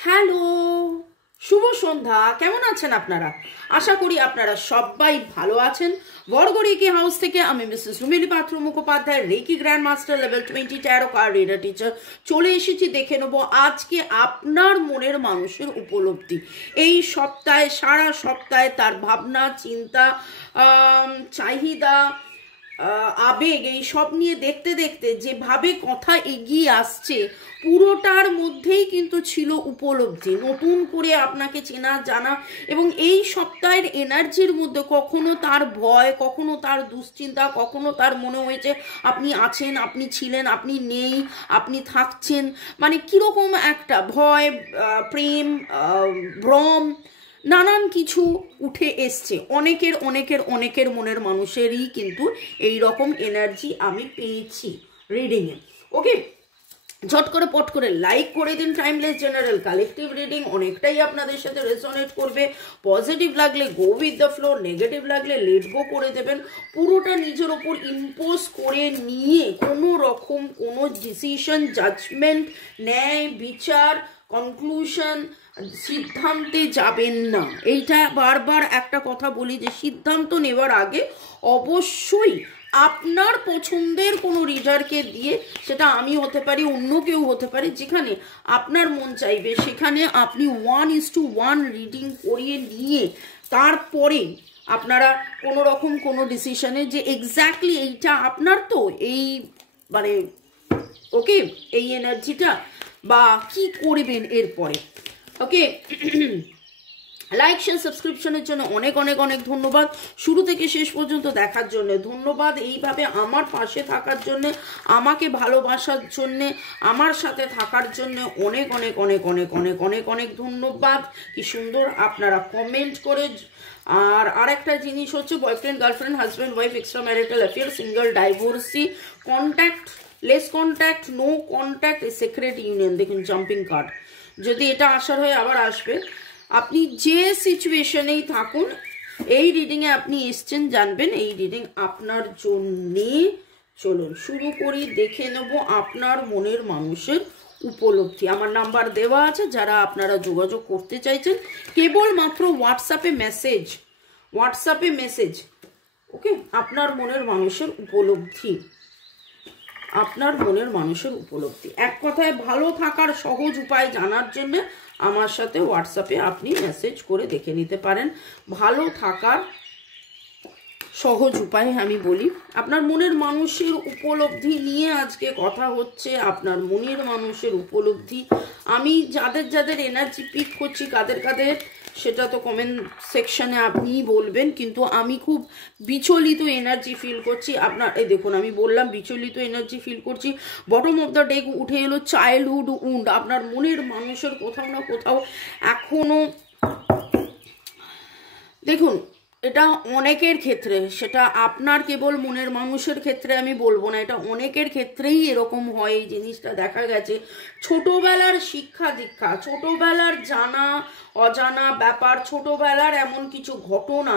Hello, শুভ সন্ধ্যা। কেমন আছেন আপনারা? আশা করি আপনারা সবাই ভালো আছেন। বড়গড়িকি হাউস থেকে আমি Mrs Rumili Patra Mukhopadhyay, reiki grand master level 20 tarot card reader teacher, চলে এসেছি দেখে নেব আজকে আপনার মনের মানুষের উপলব্ধি। এই সপ্তাহে, সারা সপ্তাহে তার ভাবনা, চিন্তা, চাহিদা, আবেগ, এই সব নিয়ে দেখতে দেখতে যেভাবে কথা এগিয়ে আসছে, পুরোটার মধ্যেই কিন্তু ছিল উপলব্ধি, নতুন করে আপনাকে চেনা জানা। এবং এই সপ্তাহের এনার্জির মধ্যে কখনো তার ভয়, কখনো তার দুশ্চিন্তা, কখনো তার মনে হয়েছে আপনি আছেন, আপনি ছিলেন, আপনি নেই, আপনি থাকছেন, মানে কিরকম একটা ভয়, প্রেম, ভ্রম, নানান কিছু উঠে এসছে অনেকের অনেকের অনেকের মনের মানুষেরই কিন্তু এই রকম এনার্জি আমি পেয়েছি রিডিংয়ে। ওকে, ঝট করে পট করে লাইক করে দিন। টাইমলেস জেনারেল কালেকটিভ রিডিং অনেকটাই আপনাদের সাথে রেজোনেট করবে। পজিটিভ লাগলে go with the flow, negative লাগলে লেট গো করে দেবেন। পুরোটা নিজের ওপর ইম্পোজ করে নিয়ে কোনো রকম কোনো ডিসিশন, জাজমেন্ট, ন্যায় বিচার, কনক্লুশন, সিদ্ধান্তে যাবেন না। এইটা বারবার একটা কথা বলি যে সিদ্ধান্ত নেওয়ার আগে অবশ্যই আপনার পছন্দের কোনো রিডারকে দিয়ে, সেটা আমি হতে পারি, অন্য কেউ হতে পারে, যেখানে আপনার মন চাইবে সেখানে আপনি 1:1 রিডিং করিয়ে নিয়ে তারপরে আপনারা কোনো রকম কোনো ডিসিশনে যে এক্স্যাক্টলি এইটা আপনার, তো এই মানে ওকে এই এনার্জিটা বা কি করবেন এরপরে। ওকে, লাইক শেয়ার সাবস্ক্রিপশনের জন্য অনেক অনেক অনেক ধন্যবাদ। শুরু থেকে শেষ পর্যন্ত দেখার জন্য ধন্যবাদ। এইভাবে আমার পাশে থাকার জন্য, আমাকে ভালোবাসার জন্য, আমার সাথে থাকার জন্য অনেক অনেক অনেক অনেক অনেক অনেক অনেক ধন্যবাদ। কি সুন্দর আপনারা কমেন্ট করে। আর আরেকটা জিনিস হচ্ছে, boyfriend, girlfriend, husband, wife, extra marital affair, single, divorcee, contact, less contact, no contact, secret union. দেখুন জাম্পিং কার্ড, যদি এটা আসার হয় আবার আসবে। আপনি যে সিচুয়েশনেই থাকুন, এই রিডিংয়ে আপনি এসছেন, জানবেন এই রিডিং আপনার জন্যে। চলুন শুরু করি, দেখে নেব আপনার মনের মানুষের উপলব্ধি। আমার নাম্বার দেওয়া আছে, যারা আপনারা যোগাযোগ করতে চাইছেন কেবলমাত্র হোয়াটসঅ্যাপে মেসেজ। ওকে, আপনার মনের মানুষের উপলব্ধি, আপনার মনের মানুষের উপলব্ধি। এক কথায় ভালো থাকার সহজ উপায় জানার জন্য আমার সাথে হোয়াটসঅ্যাপে আপনি মেসেজ করে দেখে নিতে পারেন। ভালো থাকার সহজ উপায় আমি বলি, আপনার মনের মানুষের উপলব্ধি নিয়ে আজকে কথা হচ্ছে। আপনার মনের মানুষের উপলব্ধি, আমি যাদের যাদের এনার্জি পিক করছি, কাদের কাদের সেটা তো কমেন্ট সেকশনে আপনিই বলবেন, কিন্তু আমি খুব বিচলিত এনার্জি ফিল করছি। আপনার এই দেখুন, আমি বললাম বিচলিত এনার্জি ফিল করছি। বটম অফ দ্য ডেক উঠে এলো চাইল্ডহুড উন্ড। আপনার মনের মানুষের কোথাও না কোথাও এখনো, দেখুন এটা অনেকের ক্ষেত্রে, সেটা আপনার কেবল মনের মানুষের ক্ষেত্রে আমি বলবো না, এটা অনেকের ক্ষেত্রেই এরকম হয়। এই জিনিসটা দেখা গেছে ছোটবেলার শিক্ষা দীক্ষা, ছোটবেলার জানা অজানা ব্যাপার, ছোটবেলার এমন কিছু ঘটনা।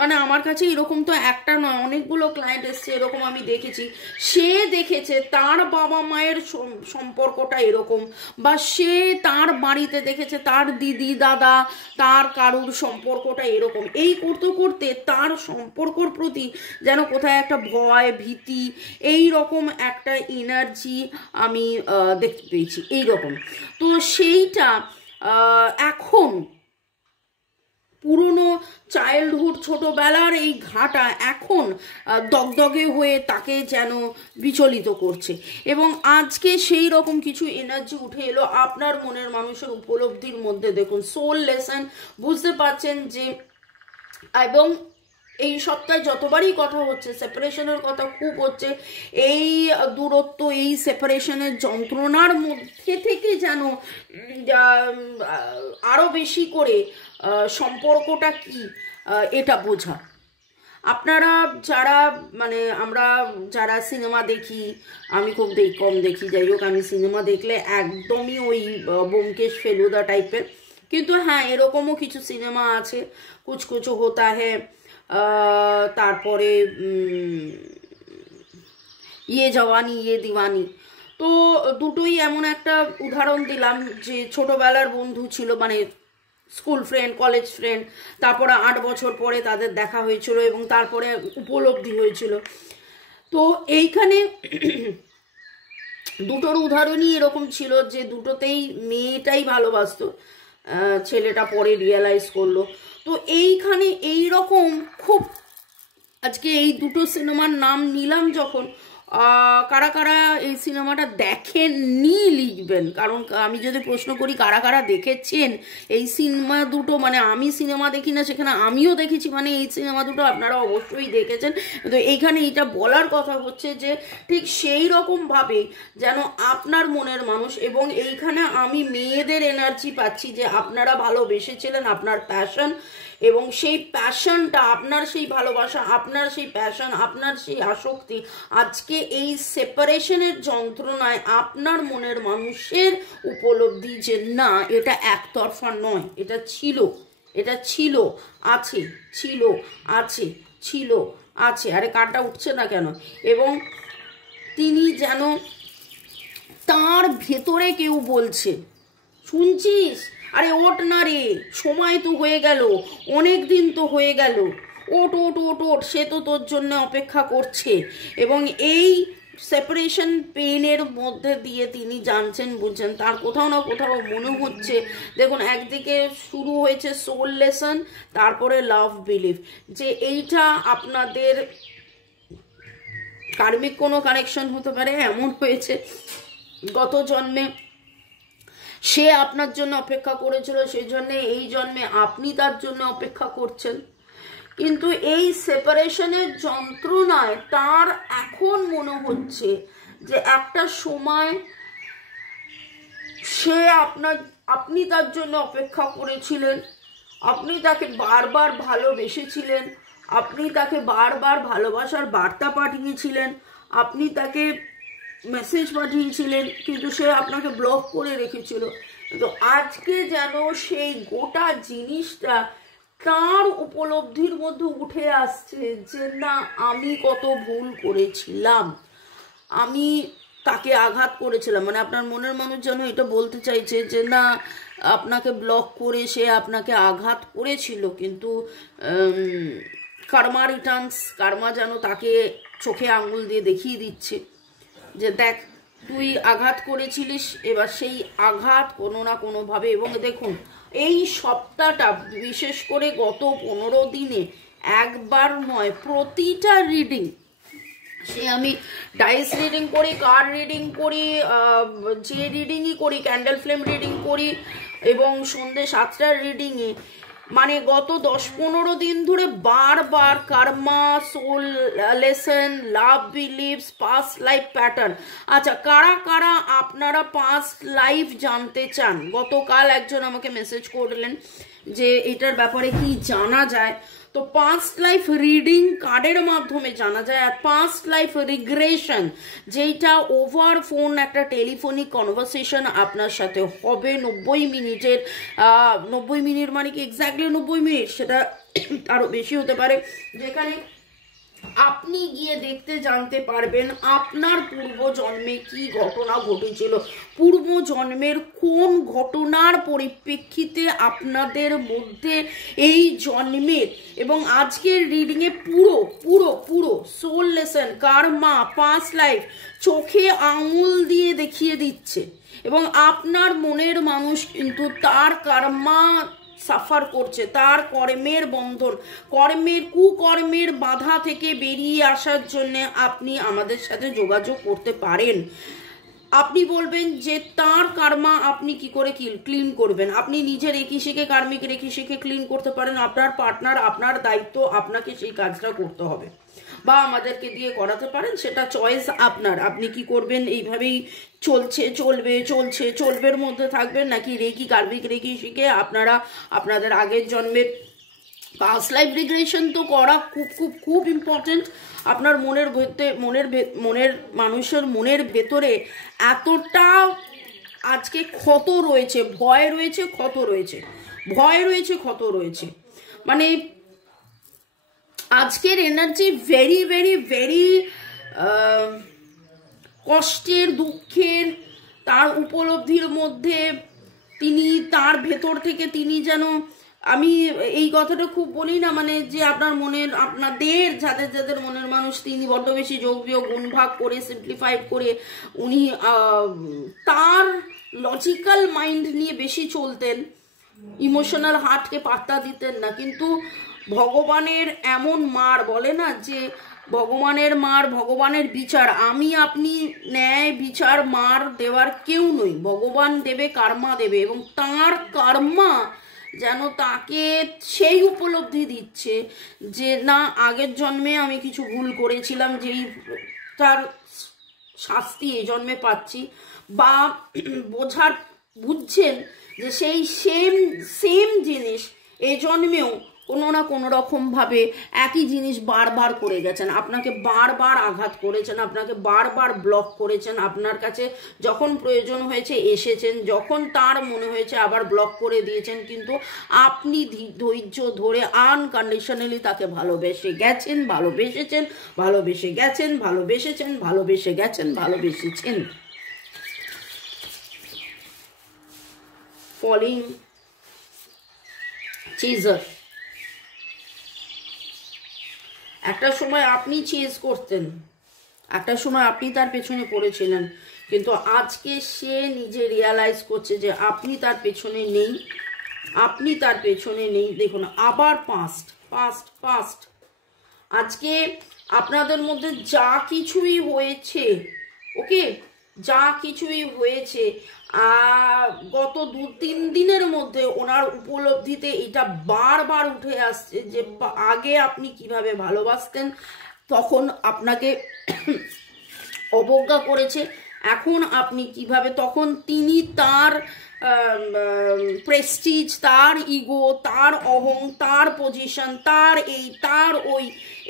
মানে আমার কাছে এরকম তো একটা নয়, অনেকগুলো ক্লায়েন্ট এসছে এরকম আমি দেখেছি। সে দেখেছে তার বাবা মায়ের সম্পর্কটা এরকম, বা সে তার বাড়িতে দেখেছে তার দিদি দাদা, তার কারুর সম্পর্কটা এরকম। এই করতে করতে তার সম্পর্কর প্রতি যেন কোথায় একটা ভয়, ভীতি, এই রকম একটা এনার্জি আমি দেখতে পেয়েছি এইরকম। তো সেইটা এখন পুরনো চাইল্ডহুড, ছোটবেলার এই ঘাটা এখন দগদগে হয়ে তাকে যেন বিচলিত করছে। এবং আজকে সেই রকম কিছু এনার্জি উঠে এলো আপনার মনের মানুষের উপলব্ধির মধ্যে। দেখুন সোল লেসন, বুঝতে পারছেন যে, এবং এই সপ্তাহে যতবারই কথা হচ্ছে সেপারেশনের কথা খুব হচ্ছে। এই দূরত্ব, এই সেপারেশনের যন্ত্রণার মধ্যে থেকে যেন আরো বেশি করে সম্পর্কটা কি এটা বোঝা। আপনারা যারা, মানে আমরা যারা সিনেমা দেখি, আমি খুব কম দেখি, যাই হোক, আমি সিনেমা দেখলে একদমই ওই ব্যোমকেশ ফেলুদা টাইপের। কিন্তু হ্যাঁ, এরকমও কিছু সিনেমা আছে, কুছ কুছ হোতা হ্যায়, তারপরে ইয়ে জওয়ানি ইয়ে দিওয়ানি, তো দুটোই এমন একটা উদাহরণ দিলাম যে ছোটবেলার বন্ধু ছিল, মানে স্কুল ফ্রেন্ড, কলেজ ফ্রেন্ড, তারপরে 8 বছর পরে তাদের দেখা হয়েছিল এবং তারপরে উপলব্ধি হয়েছিল। তো এইখানে দুটোর উদাহরণই এরকম ছিল যে দুটোতেই মেয়েটাই ভালোবাসতো, ছেলেটা পরে রিয়েলাইজ করলো। তো এইখানে এইরকম খুব, আজকে এই দুটো সিনেমার নাম নিলাম যখন, কারা কারা এই সিনেমাটা দেখেননি লিখবেন, কারণ আমি যদি প্রশ্ন করি কারা কারা দেখেছেন এই সিনেমা দুটো, মানে আমি সিনেমা দেখি না, সেখানে আমিও দেখেছি, মানে এই সিনেমা দুটো আপনারা অবশ্যই দেখেছেন। তো এইখানে এটা বলার কথা হচ্ছে যে ঠিক সেই রকমভাবে যেন আপনার মনের মানুষ, এবং এইখানে আমি মেয়েদের এনার্জি পাচ্ছি যে আপনারা ভালোবেসেছিলেন, আপনার প্যাশন, এবং সেই প্যাশনটা, আপনার সেই ভালোবাসা, আপনার সেই প্যাশন, আপনার সেই আসক্তি আজকে এই সেপারেশনের যন্ত্রণায় আপনার মনের মানুষের উপলব্ধি যে না, এটা একতরফা নয়, এটা ছিল, এটা ছিল, আছে, ছিল, আছে, ছিল, আছে, আরে কারটা উঠছে না কেন, এবং তিনি যেন তার ভেতরে কেউ বলছে, শুনছিস, আরে ওঠ না রে, সময় তো হয়ে গেল, অনেক দিন তো হয়ে গেল, ওট ওট ওট ওট, সে তো তোর জন্য অপেক্ষা করছে। এবং এই সেপারেশন পেনের মধ্যে দিয়ে তিনি জানছেন, বুঝছেন, তার কোথাও না কোথাও মনে হচ্ছে, দেখুন একদিকে শুরু হয়েছে সোল লেসন, তারপরে লাভ বিলিভ, যে এইটা আপনাদের কার্মিক কোনো কানেকশন হতে পারে, এমন হয়েছে গত জন্মে সে আপনার জন্য অপেক্ষা করেছিল, সেই জন্যে এই জন্মে আপনি তার জন্য অপেক্ষা করছেন, কিন্তু এই সেপারেশনের যন্ত্রণায় তার এখন মনে হচ্ছে যে একটা সময় সে আপনি তার জন্য অপেক্ষা করেছিলেন, আপনি তাকে বারবার ভালোবেসেছিলেন, আপনি তাকে বারবার ভালোবাসার বার্তা পাঠিয়েছিলেন, আপনি তাকে মেসেজ পাঠিয়েছিলেন, কিন্তু সে আপনাকে ব্লক করে রেখেছিল। তো আজকে যেন সেই গোটা জিনিসটা তার উপলব্ধির মধ্যে উঠে আসছে যে না, আমি কত ভুল করেছিলাম, আমি তাকে আঘাত করেছিলাম, মানে আপনার মনের মানুষ যেন এটা বলতে চাইছে যে না, আপনাকে ব্লক করে সে আপনাকে আঘাত করেছিল, কিন্তু কার্মা রিটার্নস, কার্মা যেন তাকে চোখে আঙুল দিয়ে দেখিয়ে দিচ্ছে যে দেখ, তুই আঘাত করেছিলিস, এবার সেই আঘাত কোনো না কোনোভাবে, এবং দেখুন এই সপ্তাহটা বিশেষ করে গত 15 দিনে একবার নয়, প্রতিটা রিডিং, সে আমি ডাইস রিডিং করি, কার্ড রিডিং করি, যে রিডিংই করি, ক্যান্ডেল ফ্লেম রিডিং করি, এবং সন্ধ্যে 7টার রিডিংয়ে, মানে গত 10-15 দিন ধরে বারবার কার্মা, সোল লেসন, লাভ বিলিভস, পাস্ট লাইফ প্যাটার্ন। আচ্ছা, কারা কারা আপনারা পাস্ট লাইফ জানতে চান? গতকাল একজন আমাকে মেসেজ করলেন যে এটার ব্যাপারে কি জানা যায়। তো পাস্ট লাইফ রিডিং কার্ডের মাধ্যমে জানা যায়, আর পাস্ট লাইফ রিগ্রেশন, যেটা ওভার ফোন একটা টেলিফোনিক কনভারসেশন আপনার সাথে হবে 90 মিনিটের, 90 মিনিট মানে কি এক্স্যাক্টলি 90 মিনিট, সেটা আরো বেশি হতে পারে, যেখানে আপনি গিয়ে দেখতে জানতে পারবেন আপনার পূর্বজন্মে কি ঘটনা ঘটেছিল, পূর্বজন্মের কোন ঘটনার পরিপ্রেক্ষিতে আপনাদের মধ্যে এই জন্মের, এবং আজকের রিডিংয়ে পুরো পুরো পুরো soul lesson, Karma, past life চোখে আঙুল দিয়ে দেখিয়ে দিচ্ছে, এবং আপনার মনের মানুষ কিন্তু তার কার্মা সাফার করছে, তার কর্মের বন্ধন, কুকর্মের বাধা থেকে বেরিয়ে আসার জন্য আপনি আমাদের সাথে যোগাযোগ করতে পারেন। আপনি বলবেন যে তার কার্মা আপনি কি করে ক্লিন করবেন, আপনি নিজের রেখি শিখে, কার্মিক রেখি শিখে ক্লিন করতে পারেন, আপনার পার্টনার, আপনার দায়িত্ব, আপনাকে সেই কাজটা করতে হবে, বা আমাদেরকে দিয়ে করাতে পারেন, সেটা চয়েস আপনার, আপনি কি করবেন, এইভাবেই চলবের মধ্যে থাকবেন, নাকি রেকি, কার্মিক রেখি শিখে আপনারা আপনাদের আগের জন্মের পাস্ট লাইফ রিগ্রেশন তো করা খুব খুব খুব ইম্পর্টেন্ট। আপনার মনের মানুষের মনের ভেতরে এতটা আজকে ক্ষত রয়েছে, ভয় রয়েছে, ক্ষত রয়েছে, মানে আজকের এনার্জি ভেরি ভেরি ভেরি কষ্টের দুঃখের তার উপলব্ধির মধ্যে তিনি তার ভেতর থেকে তিনি যেন, আমি এই কথাটা খুব বলি না, মানে যে আপনার মনের, আপনাদের যাদের যাদের মনের মানুষ তিনি বড্ড বেশি যোগ বিয়োগ গুণ ভাগ করে সিম্পলিফাইড করে উনি তার লজিক্যাল মাইন্ড নিয়ে বেশি চলতেন, ইমোশনাল হার্টকে পাত্তা দিতেন না। কিন্তু ভগবানের এমন মার, বলে না যে ভগবানের মার, ভগবানের বিচার, আমি আপনি ন্যায় বিচার মার দেওয়ার কেউ নই, ভগবান দেবে, কার্মা দেবে, এবং তার কার্মা যেন তাকে সেই উপলব্ধি দিচ্ছে যে না, আগের জন্মে আমি কিছু ভুল করেছিলাম, যেই তার শাস্তি এই জন্মে পাচ্ছি, বা বুঝছেন যে সেই সেম জিনিস এই জন্মেও কোনো না কোনো রকমভাবে একই জিনিস বারবার করে গেছেন, আপনাকে বারবার আঘাত করেছেন, আপনাকে বারবার ব্লক করেছেন, আপনার কাছে যখন প্রয়োজন হয়েছে এসেছেন, যখন তার মনে হয়েছে আবার ব্লক করে দিয়েছেন, কিন্তু আপনি ধৈর্য ধরে আনকন্ডিশনালি তাকে ভালোবেসে গেছেন, ভালোবেসেছেন, ভালোবেসে গেছেন, ভালোবেসেছেন, ভালোবেসে গেছেন, ভালোবেসেছেন। ফলিং চেজার, একটা সময় আপনি চেজ করতেন, একটা সময় আপনি তার পেছনে পড়েছিলেন, কিন্তু আজকে সে নিজে রিয়ালাইজ করছে যে আপনি তার পেছনে নেই, আপনি তার পেছনে নেই। দেখুন আবার পাস্ট পাস্ট পাস্ট, আজকে আপনাদের মধ্যে যা কিছুই হয়েছে, ওকে, যা কিছুই হয়েছে গত 2-3 দিনের মধ্যে ওনার উপলব্ধিতে এটা বারবার উঠে আসছে যে আগে আপনি কিভাবে ভালোবাসতেন, তখন আপনাকে অবজ্ঞা করেছে, এখন আপনি কিভাবে, তখন তিনি তার প্রেস্টিজ, তার ইগো, তার অহং, তার পজিশন, তার এই তার ওই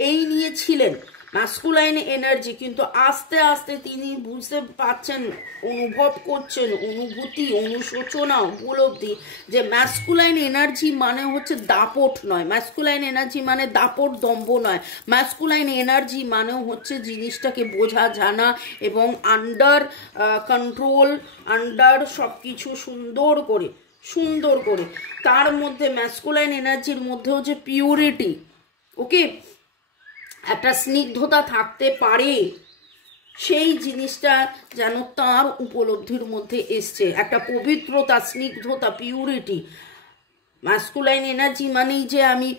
এই নিয়ে ছিলেন, ম্যাসকুলাইন এনার্জি। কিন্তু আস্তে আস্তে তিনি বুঝতে পারছেন, অনুভব করছেন, অনুভূতি, অনুশোচনা, উপলব্ধি যে ম্যাসকুলাইন এনার্জি মানে হচ্ছে দাপট নয়, ম্যাসকুলাইন এনার্জি মানে দাপট দম্ভ নয়, ম্যাসকুলাইন এনার্জি মানে হচ্ছে জিনিসটাকে বোঝা জানা এবং আন্ডার কন্ট্রোল, আন্ডার সব কিছু সুন্দর করে তার মধ্যে ম্যাসকুলাইন এনার্জির মধ্যেও যে পিউরিটি, ওকে, একটা স্নিগ্ধতা থাকতে পারে, সেই জিনিসটা যেন তার উপলব্ধির মধ্যে এসছে, একটা পবিত্রতা, স্নিগ্ধতা, পিউরিটি। ম্যাসকুলাইন এনার্জি মানেই যে আমি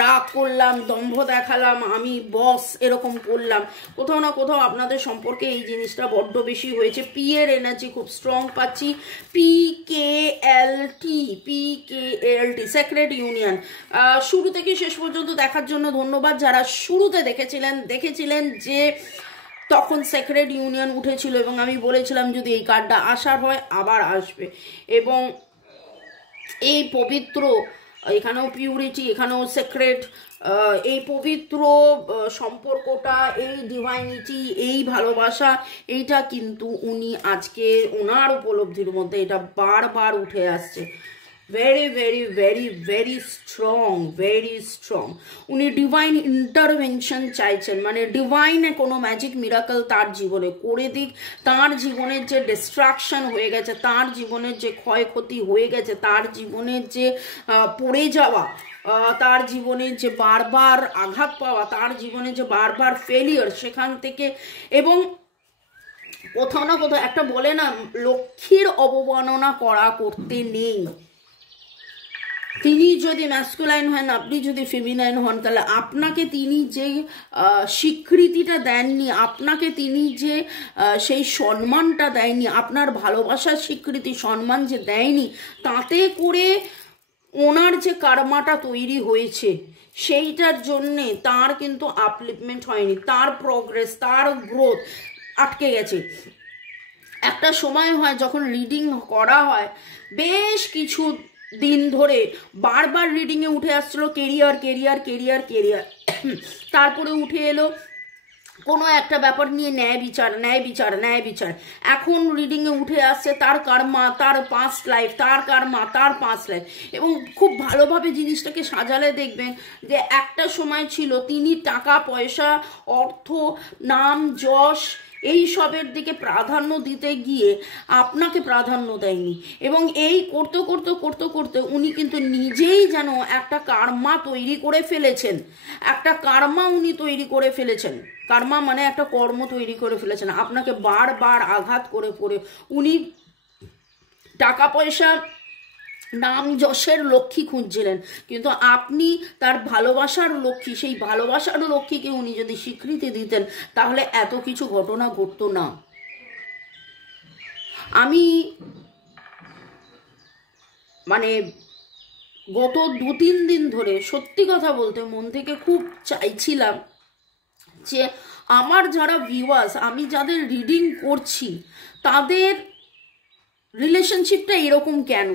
রাগ করলাম, দম্ভ দেখালাম, আমি বস এরকম করলাম, কোথাও না কোথাও আপনাদের সম্পর্কে এই জিনিসটা বড্ড বেশি হয়েছে। পি এর এনার্জি খুব স্ট্রং পাচ্ছি, PKLT, সেক্রেট ইউনিয়ন। শুরু থেকে শেষ পর্যন্ত দেখার জন্য ধন্যবাদ। যারা শুরুতে দেখেছিলেন যে তখন সেক্রেট ইউনিয়ন উঠেছিল এবং আমি বলেছিলাম যদি এই কার্ডটা আসার হয় আবার আসবে, এবং এই পবিত্র, এখানেও পিউরিটি, এখানেও সেক্রেট, এই পবিত্র সম্পর্কটা, এই ডিভাইনিটি, এই ভালোবাসা, এইটা কিন্তু উনি আজকে ওনার উপলব্ধির মধ্যে এটা বারবার উঠে আসছে। Very very very very strong. উনি ডিভাইন ইন্টারভেনশন চাইছেন, মানে ডিভাইন কোনো ম্যাজিক মিরাকল তার জীবনে করে দিক, তার জীবনের যে ডিস্ট্রাকশন হয়ে গেছে, তার জীবনের যে ক্ষয়ক্ষতি হয়ে গেছে, তার জীবনের যে পড়ে যাওয়া, তার জীবনে যে বারবার আঘাত পাওয়া, তার জীবনে যে বারবার ফেলিয়ার, সেখান থেকে, এবং কোথাও না কোথাও একটা বলে না, লক্ষ্মীর অবমাননা করতে নেই। তিনি যদি ম্যাসকুলাইন হন, আপনি যদি ফেমিনাইন হন, তাহলে আপনাকে তিনি যে স্বীকৃতিটা দেননি, আপনাকে তিনি যে সেই সম্মানটা দেয়নি, আপনার ভালোবাসার স্বীকৃতি, সম্মান যে দেয়নি, তাতে করে ওনার যে কার্মাটা তৈরি হয়েছে সেইটার জন্যে তার কিন্তু আপলিফমেন্ট হয়নি, তার প্রোগ্রেস, তার গ্রোথ আটকে গেছে। একটা সময় হয় যখন রিডিং করা হয়, বেশ কিছু দিন ধরে বারবার রিডিংয়ে উঠে আসছিল কেরিয়ার, তারপরে উঠে এলো কোনো একটা ব্যাপার নিয়ে ন্যায় বিচার। এখন রিডিংয়ে উঠে আসছে তার কার্মা, তার পাস্ট লাইফ, তার কার্মা, তার পাস্ট লাইফ। এবং খুব ভালোভাবে জিনিসটাকে সাজালে দেখবেন যে একটা সময় ছিল তিনি টাকা পয়সা, অর্থ, নাম, যশ, এই সবের দিকে প্রাধান্য দিতে গিয়ে আপনাকে প্রাধান্য দেয়নি, এবং এই করতে করতে করতে করতে উনি কিন্তু নিজেই যেন একটা কার্মা তৈরি করে ফেলেছেন, একটা কার্মা উনি তৈরি করে ফেলেছেন। কার্মা মানে একটা কর্ম তৈরি করে ফেলেছেন। আপনাকে বারবার আঘাত করে করে উনি টাকা পয়সা নাম যশের লক্ষ্মী খুঁজছিলেন, কিন্তু আপনি তার ভালোবাসার লক্ষ্মী। সেই ভালোবাসার লক্ষ্মীকে উনি যদি স্বীকৃতি দিতেন তাহলে এত কিছু ঘটনা ঘটতো না। আমি মানে গত 2-3 দিন ধরে সত্যি কথা বলতে মন থেকে খুব চাইছিলাম যে আমার যারা ভিউয়ার্স, আমি যাদের রিডিং করছি, তাদের রিলেশনশিপটা এরকম কেন,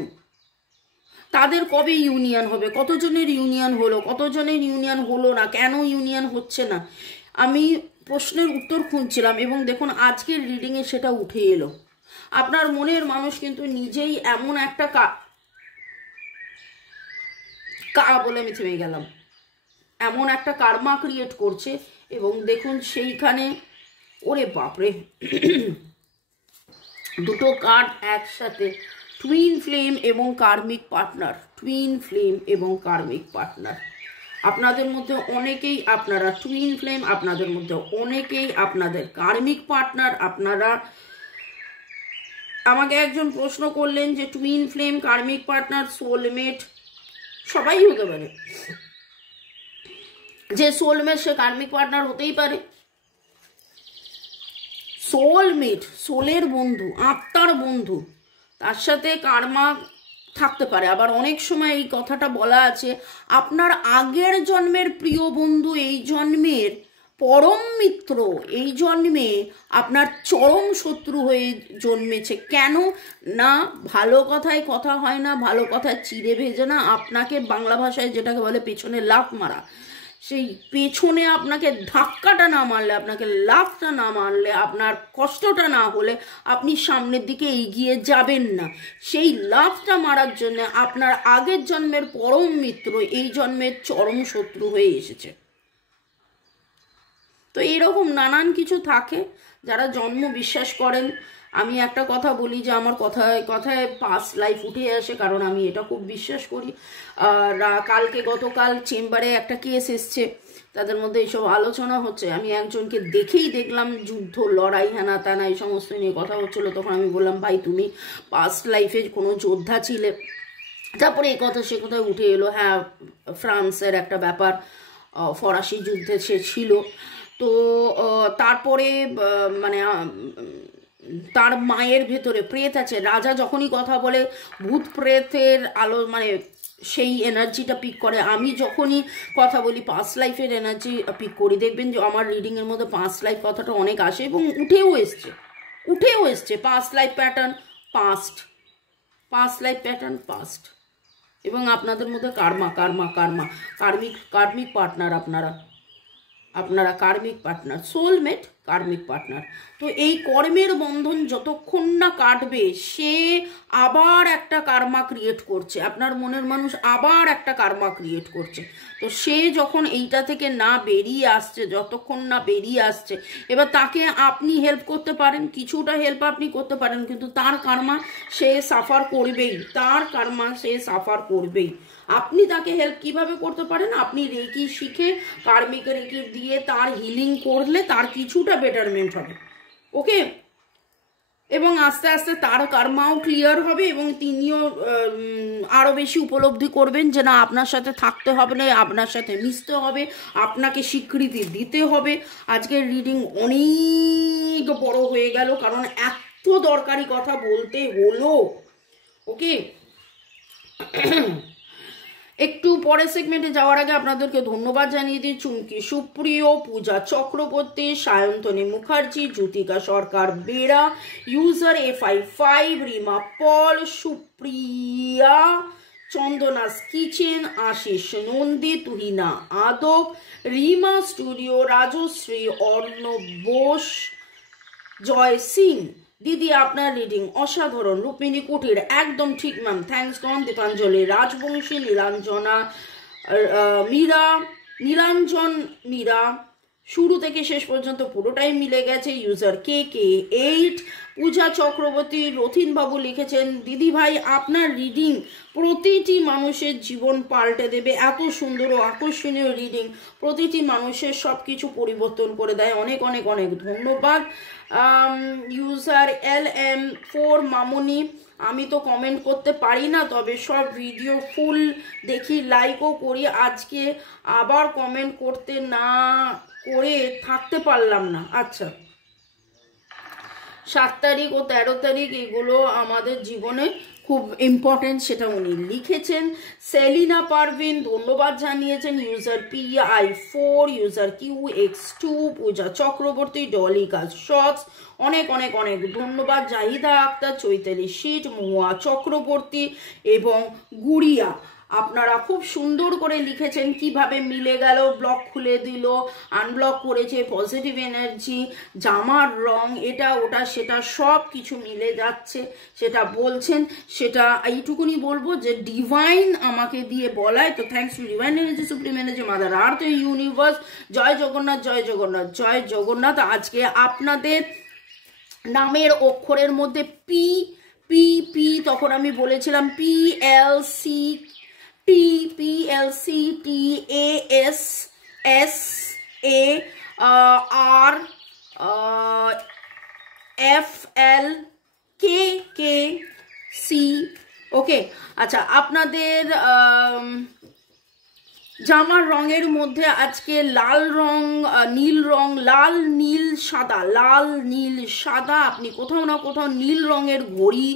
তাদের কবে ইউনিয়ন হবে, কতজনের ইউনিয়ন হলো, কতজনের ইউনিয়ন হলো না, কেন ইউনিয়ন হচ্ছে না, আমি প্রশ্নের উত্তর খুঁজছিলাম। এবং দেখুন আজকের রিডিংয়ে সেটা উঠে এলো। আপনার মনের মানুষ কিন্তু নিজেই এমন একটা বলে আমি থেমে গেলাম, এমন একটা কার্মা ক্রিয়েট করছে। এবং দেখুন সেইখানে ওরে বাপরে দুটো কার্ড একসাথে, টুইন ফ্লেম এবং কার্মিক পার্টনার। টুইন ফ্লেম এবং কার্মিক পার্টনার, আপনাদের মধ্যে অনেকেই আপনারা টুইন ফ্লেম, আপনাদের মধ্যে অনেকেই আপনাদের কার্মিক পার্টনার। আপনারা আমাকে একজন প্রশ্ন করলেন যে টুইন ফ্লেম, কার্মিক পার্টনার, সোলমেট সবাই হতে পারে। যে সোলমেট সে কার্মিক পার্টনার হতেই পারে। সোলমেট, সোলের বন্ধু, আত্মার বন্ধু, তার সাথে কার্মা থাকতে পারে। আবার অনেক সময় এই কথাটা বলা আছে, আপনার আগের জন্মের প্রিয় বন্ধু এই জন্মের পরম মিত্র এই জন্মে আপনার চরম শত্রু হয়ে জন্মেছে। কেন না, ভালো কথায় কথা হয় না, ভালো কথা চিড়ে ভেজে না, আপনাকে বাংলা ভাষায় যেটাকে বলে পেছনে লাফ মারা, সেই পেছনে আপনাকে ধাক্কাটা না মারলে, আপনাকে লাফটা না মারলে, আপনার কষ্টটা না হলে আপনি সামনের দিকে এগিয়ে যাবেন না। সেই লাফটা মারার জন্য আপনার আগের জন্মের পরম মিত্র এই জন্মের চরম শত্রু হয়ে এসেছে। তো এইরকম নানান কিছু থাকে যারা জন্ম বিশ্বাস করেন। আমি একটা কথা বলি যে আমার কথায় কথায় পাস্ট লাইফ উঠে আসে, কারণ আমি এটা খুব বিশ্বাস করি। গতকাল চেম্বারে একটা কেস এসছে, তাদের মধ্যে এইসব আলোচনা হচ্ছে। আমি একজনকে দেখেই দেখলাম যুদ্ধ, লড়াই, হেনা তেনা এই সমস্ত নিয়ে কথা হচ্ছিল। তখন আমি বললাম, ভাই তুমি পাস্ট লাইফে কোনো যোদ্ধা ছিলে? তারপরে এই কথা সে কথায় উঠে এলো, হ্যাঁ ফ্রান্সের একটা ব্যাপার, ফরাসি যুদ্ধে সে ছিল। তো তারপরে মানে তার মায়ের ভেতরে প্রেত আছে। রাজা যখনই কথা বলে ভূত প্রেতের আলো মানে সেই এনার্জিটা পিক করে। আমি যখনই কথা বলি পাস্ট লাইফের এনার্জি পিক করি। দেখবেন যে আমার রিডিংয়ের মধ্যে পাস্ট লাইফ কথাটা অনেক আসে এবং উঠেও এসছে past life pattern, past life pattern past. এবং আপনাদের মধ্যে কার্মিক পার্টনার, আপনারা কার্মিক পার্টনার, সোলমেট কার্মিক পার্টনার। তো এই কর্মের বন্ধন যতক্ষণ না কাটবে সে আবার একটা কার্মা ক্রিয়েট করছে, আপনার মনের মানুষ আবার একটা কার্মা ক্রিয়েট করছে। তো সে যখন এইটা থেকে না বেরিয়ে আসছে, যতক্ষণ না বেরিয়ে আসছে, এবার তাকে আপনি হেল্প করতে পারেন, কিছুটা হেল্প আপনি করতে পারেন, কিন্তু তার কার্মা সে সাফার করবেই। আপনি তাকে হেল্প কিভাবে করতে পারেন? আপনি রেকি শিখে, কার্মিক রেকি দিয়ে তার হিলিং করলে তার কিছুটা বেটারমেন্ট হবে, ওকে। এবং আস্তে আস্তে তার কার্মাও ক্লিয়ার হবে এবং তিনিও আরও বেশি উপলব্ধি করবেন যে না, আপনার সাথে থাকতে হবে না, আপনার সাথে মিশতে হবে, আপনাকে স্বীকৃতি দিতে হবে। আজকের রিডিং অনেক বড় হয়ে গেল, কারণ এত দরকারি কথা বলতে হলো, ওকে। একটু পরের সেগমেন্টে যাওয়ার আগে আপনাদেরকে ধন্যবাদ জানিয়ে দিই চুমকি সুপ্রিয়, পূজা চক্রবর্তী, সায়ন্তনী মুখার্জি, জ্যোতিকা সরকার বেড়া, ইউজার FI5, রিমা পল, সুপ্রিয়া, চন্দনাস কিচেন, আশিস নন্দী, তুহিনা আদক, রিমা স্টুডিও, রাজশ্রী, অর্ণব বোস, জয় সিং। দিদি আপনার রিডিং অসাধারণ। রুক্মিণী কুটির একদম ঠিক ম্যাম, থ্যাংকস গন। দীপাঞ্জলি রাজবংশী, নীলাঞ্জন মীরা, শুরু থেকে শেষ পর্যন্ত পুরোটাই মিলে গেছে। ইউজার KK8, পূজা চক্রবর্তী, রথিন বাবু লিখেছেন, দিদি ভাই আপনার রিডিং প্রতিটি মানুষের জীবন পাল্টে দেবে। এত সুন্দর ও আকর্ষণীয় রিডিং প্রতিটি মানুষের সব কিছু পরিবর্তন করে দেয়। অনেক অনেক অনেক ধন্যবাদ। ইউজার LM4 মামনি, আমি তো কমেন্ট করতে পারি না, তবে সব ভিডিও ফুল দেখি, লাইকও করি। আজকে আবার কমেন্ট করতে না করে থাকতে পারলাম না। আচ্ছা, 7 তারিখ ও 13 তারিখ এগুলো আমাদের জীবনে খুব ইম্পর্টেন্ট, সেটা উনি লিখেছেন। সেলিনা পারভিন ধন্যবাদ জানিয়েছেন। ইউজার PI4, ইউজার QX2, পূজা চক্রবর্তী, ডলিকা শটস, অনেক অনেক অনেক ধন্যবাদ। জাহিদা আক্তার, চৈতালি শীত, মুয়া চক্রবর্তী এবং গুড়িয়া, আপনারা খুব সুন্দর করে লিখেছেন কিভাবে মিলে গেল, ব্লক খুলে দিল, আনব্লক করেছে, পজিটিভ এনার্জি, জামার রং, এটা ওটা সেটা সব কিছু মিলে যাচ্ছে সেটা বলছেন। সেটা এইটুকুনি বলবো যে ডিভাইন আমাকে দিয়ে বলায়, তো thanks to divine energy, supreme energy, mother earth, universe. জয় জগন্নাথ, জয় জগন্নাথ, জয় জগন্নাথ। আজকে আপনাদের নামের অক্ষরের মধ্যে পি পি পি, তখন আমি বলেছিলাম PLC TASSAR FLKKC। ওকে, আচ্ছা, আপনাদের জামার রঙের মধ্যে আজকে লাল রং, নীল রং, লাল নীল সাদা, লাল নীল সাদা। আপনি কোথাও না কোথাও নীল রঙের ঘড়ি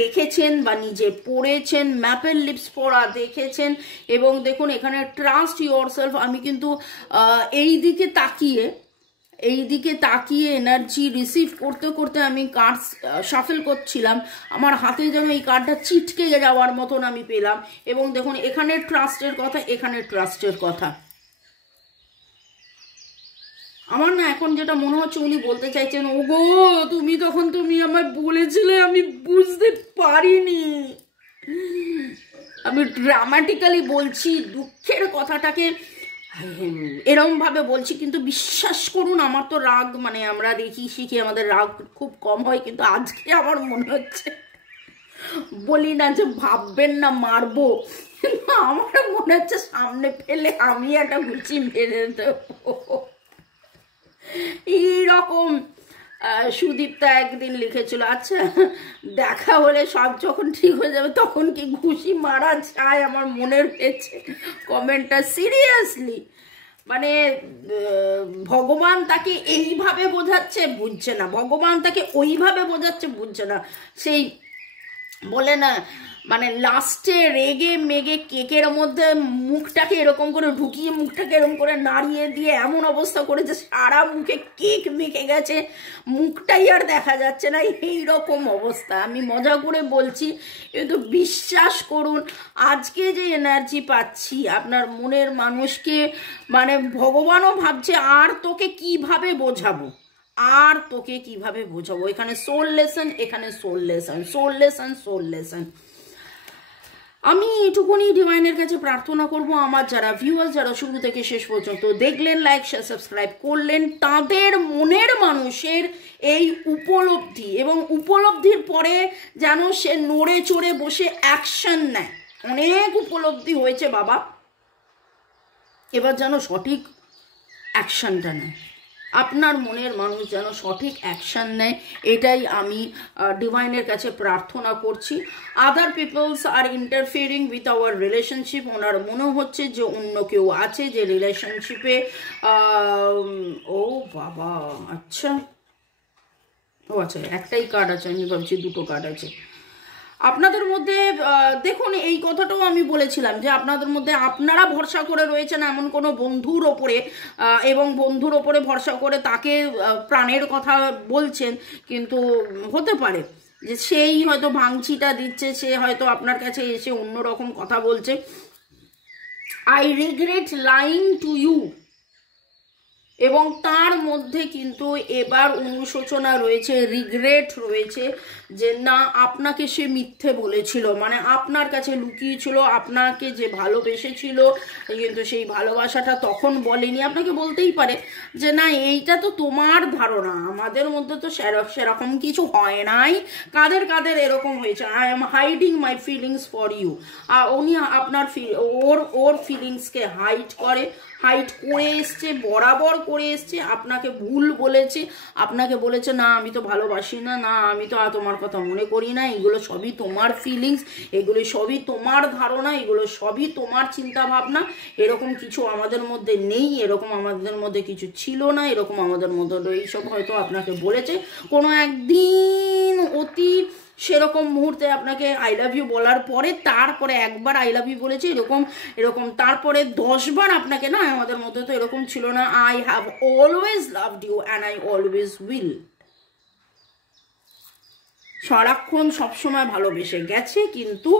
দেখেছেন বা নিজে পরেছেন, ম্যাপেল লিপস পরা দেখেছেন। এবং দেখুন এখানে ট্রাস্ট ইয়োরসেলফ, আমি কিন্তু এই দিকে তাকিয়ে এনার্জি রিসিভ করতে করতে আমি কার্ড শাফেল করছিলাম, আমার হাতে যেন এই কার্ডটা চিটকে যাওয়ার মতন আমি পেলাম। এবং দেখুন এখানে ট্রাস্টের কথা, এখানে ট্রাস্টের কথা। আমার না এখন যেটা মনে হচ্ছে উনি বলতে চাইছেন, ওগো তুমি আমায় বলেছিলে, আমি বুঝতে পারিনি। আমি ড্রামাটিক্যালি বলছি, দুঃখের কথাটাকে এরকম ভাবে বলছি, কিন্তু বিশ্বাস করুন আমার তো রাগ, মানে আমরা দেখি শিখি আমাদের রাগ খুব কম হয়, কিন্তু আজকে আমার মনে হচ্ছে, বলি না যে ভাববেন না মারবো, আমার মনে হচ্ছে সামনে ফেলে আমি একটা গুচি মেরে দেবো। এইরকম সুদীপ্তা একদিন লিখেছিল, আচ্ছা দেখা হলে সব যখন ঠিক হয়ে যাবে তখন কি ঘুষি মারা যায়, আমার মনের হয়েছে কমেন্টটা। সিরিয়াসলি মানে ভগবান তাকে এইভাবে বোঝাচ্ছে, বুঝছে না, ভগবান তাকে ওইভাবে বোঝাচ্ছে, বুঝছে না। সেই বলে না, মানে লাস্টে রেগে মেগে কেকের মধ্যে মুখটাকে এরকম করে ঢুকিয়ে, মুখটাকে এরকম করে নাড়িয়ে দিয়ে এমন অবস্থা করেছে সারা মুখে কেক মেখে গেছে, মুখটাই আর দেখা যাচ্ছে না, এইরকম অবস্থা। আমি মজা করে বলছি, কিন্তু বিশ্বাস করুন আজকে যে এনার্জি পাচ্ছি আপনার মনের মানুষকে, মানে ভগবানও ভাবছে আর তোকে কিভাবে বোঝাবো, এখানে সোল লেসন, এখানে soul lesson, soul lesson, soul lesson. আমি এটুকুনি ডিভাইনের কাছে প্রার্থনা করব, আমার যারা ভিউয়ার্স, যারা শুরু থেকে শেষ পর্যন্ত দেখলেন, লাইক শেয়ার সাবস্ক্রাইব করলেন, তাদের মনের মানুষের এই উপলব্ধি, এবং উপলব্ধির পরে যেন সে নড়ে চড়ে বসে অ্যাকশন নেয়। অনেক উপলব্ধি হয়েছে বাবা, এবার যেন সঠিক অ্যাকশনটা নেয়, আপনার মনের মানুষ যেন সঠিক অ্যাকশন নেয়, এটাই আমি ডিভাইনের কাছে প্রার্থনা করছি। Other peoples are interfering with our relationship, ওনার মনে হচ্ছে যে অন্য কেউ আছে যে রিলেশনশিপে, ও বাবা, আচ্ছা, ও আচ্ছা, একটাই কার্ড আছে, আমি ভাবছি দুটো কার্ড আছে। আপনাদের মধ্যে দেখুন এই কথাটাও আমি বলেছিলাম যে আপনাদের মধ্যে আপনারা ভরসা করে রয়েছেন এমন কোনো বন্ধুর ওপরে, এবং বন্ধুর ওপরে ভরসা করে তাকে প্রাণের কথা বলছেন, কিন্তু হতে পারে যে সেই হয়তো ভাঙচিটা দিচ্ছে, সে হয়তো আপনার কাছে এসে অন্যরকম কথা বলছে। I regret lying to you, এবং তার মধ্যে কিন্তু এবার অনুশোচনা রয়েছে, রিগ্রেট রয়েছে, যে না আপনাকে সে মিথ্যে বলেছিল, মানে আপনার কাছে লুকিয়েছিল, আপনাকে যে ভালোবেসেছিল কিন্তু সেই ভালোবাসাটা তখন বলেনি। আপনাকে বলতেই পারে যে না এইটা তো তোমার ধারণা, আমাদের মধ্যে তো সেরকম কিছু হয় নাই, কাদের কাদের এরকম হয়েছে, I am hiding my feelings for you. উনি আপনার ওর ফিলিংসকে হাইড করে এসছে, বরাবর করে এসছে, আপনাকে ভুল বলেছে, আপনাকে বলেছে না আমি তো ভালোবাসি না, না আমি তো তোমার কথা মনে করি না, এগুলো সবই তোমার ফিলিংস, এগুলো সবই তোমার ধারণা, এগুলো সবই তোমার চিন্তা ভাবনা, এরকম কিছু আমাদের মধ্যে নেই, এরকম আমাদের মধ্যে কিছু ছিল না, এরকম আমাদের মধ্যে এইসব হয়তো আপনাকে বলেছে কোনো একদিন অতি সেরকম মুহূর্তে আপনাকে আই লাভ ইউ বলার পরে, তারপরে একবার আই লাভ ইউ বলেছে এরকম তারপরে 10 বার আপনাকে, না আমাদের মধ্যে তো এরকম ছিল না, I have always loved you and I always will. সারাক্ষণ সবসময় ভালোবেসে গেছে কিন্তু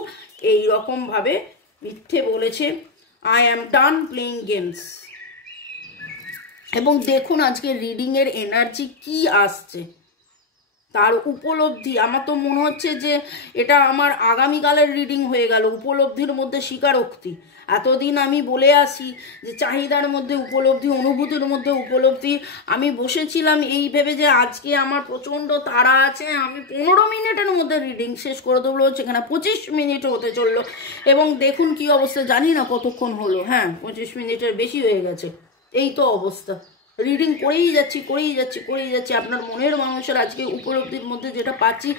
এই রকম ভাবে মিথ্যে বলেছে। I am done playing games. এবং দেখুন আজকে রিডিং এর এনার্জি কি আসছে, তার উপলব্ধি। আমার তো মনে হচ্ছে যে এটা আমার আগামীকালের রিডিং হয়ে গেল। উপলব্ধির মধ্যে স্বীকারোক্তি। এতদিন আমি বলে আসি যে চাহিদার মধ্যে উপলব্ধি, অনুভূতির মধ্যে উপলব্ধি। আমি বসেছিলাম এই ভেবে যে আজকে আমার প্রচণ্ড তাড়া আছে, আমি 15 মিনিটের মধ্যে রিডিং শেষ করে দেবো, সেখানে 25 মিনিট হতে চললো। এবং দেখুন কি অবস্থা, জানি না কতক্ষণ হলো, হ্যাঁ 25 মিনিটের বেশি হয়ে গেছে। এই তো অবস্থা, রিডিং করেই যাচ্ছি। আপনার মনের মানুষের আজকে উপলব্ধির মধ্যে যেটা পাচ্ছি,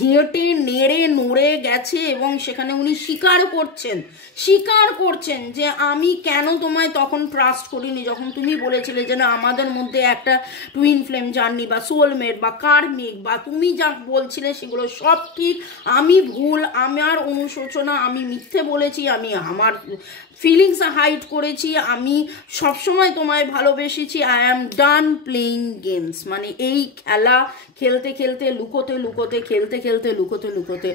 ঘেঁটে নেড়ে নড়ে গেছে এবং সেখানে উনি স্বীকার করছেন যে আমি কেন তোমায় তখন ট্রাস্ট করিনি, যখন তুমি বলেছিলে যে না আমাদের মধ্যে একটা টুইন ফ্লেম জার্নি বা সোলমেট বা কার্মিক বা তুমি যা বলছিলে সেগুলো সব ঠিক, আমি ভুল, আমার অনুশোচনা, আমি মিথ্যে বলেছি, আমি আমার ফিলিংস হাইড করেছি, আমি সবসময় তোমায় ভালোবেসেছি। I am done playing games, মানে এই খেলা খেলতে লুকোতে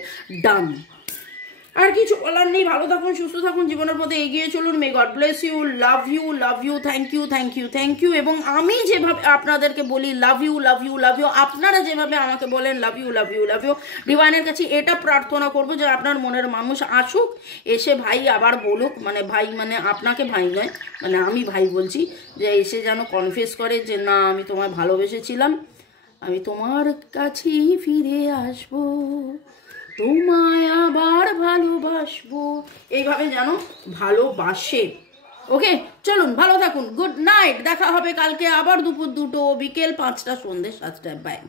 ডান। আর কিছু বলার নেই। ভালো থাকুন, সুস্থ থাকুন, জীবনের পথে এগিয়ে চলুন। May God bless you, love you, thank you. এবং আমি যেভাবে আপনাদেরকে বলি লাভ ইউ, আপনারা যেভাবে আমাকে বলেন লাভ ইউ, ডিভাইনের কাছে এটা প্রার্থনা করবো যে আপনার মনের মানুষ আসুক, এসে ভাই আবার বলুক, মানে ভাই মানে আপনাকে ভাই নয়, মানে আমি ভাই বলছি, যে এসে যেন কনফেস করে যে না আমি তোমায় ভালোবেসেছিলাম, আমি তোমার কাছেই ফিরে আসবো, তোমায় আবার ভালোবাসবো, এইভাবে যেন ভালোবাসে। ওকে, চলুন ভালো থাকুন, গুড নাইট। দেখা হবে কালকে আবার দুপুর 2টো, বিকেল 5টা, সন্ধ্যে 7টায়। বাই।